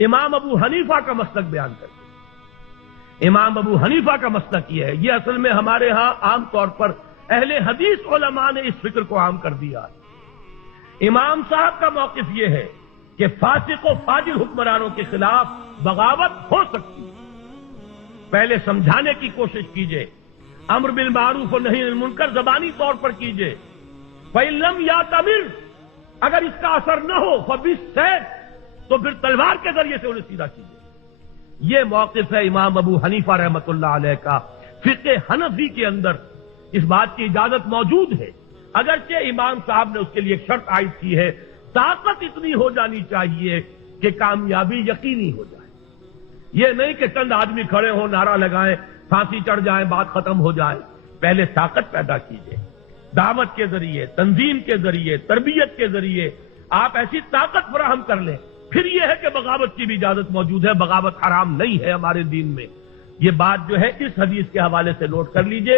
امام ابو حنیفہ کا مسلک بیان کرتے ہیں۔ امام ابو حنیفہ کا مسلک یہ ہے، یہ اصل میں ہمارے ہاں عام طور پر اہل حدیث علماء نے اس فکر کو عام کر دیا ہے۔ امام صاحب کا موقف یہ ہے کہ فاسق و فاجر حکمرانوں کے خلاف بغاوت ہو سکتی ہے، پہلے سمجھانے کی کوشش کیجئے، امر بالمعروف و نہی عن المنکر زبانی طور پر کیجئے، فَإِن لَمْ يَأْتَمِرْ، اگر اس کا اثر نہ ہو فَبِالسَّيْفِ، تو پھر تلوار کے ذریعے سے انہیں سیدھا کیجئے۔ یہ موقف ہے امام ابو حنیفہ رحمۃ اللہ علیہ کا۔ فقہ حنفی کے اندر اس بات کی اجازت موجود ہے، اگرچہ امام صاحب نے اس کے لیے ایک شرط عائد کی ہے، طاقت اتنی ہو جانی چاہیے کہ کامیابی یقینی ہو جائے۔ یہ نہیں کہ چند آدمی کھڑے ہوں، نعرہ لگائیں، پھانسی چڑھ جائیں، بات ختم ہو جائے۔ پہلے طاقت پیدا کیجئے، دعوت کے ذریعے، تنظیم کے ذریعے، تربیت کے ذریعے آپ ایسی طاقت فراہم کر لیں، پھر یہ ہے کہ بغاوت کی بھی اجازت موجود ہے۔ بغاوت حرام نہیں ہے ہمارے دین میں۔ یہ بات جو ہے اس حدیث کے حوالے سے نوٹ کر لیجئے۔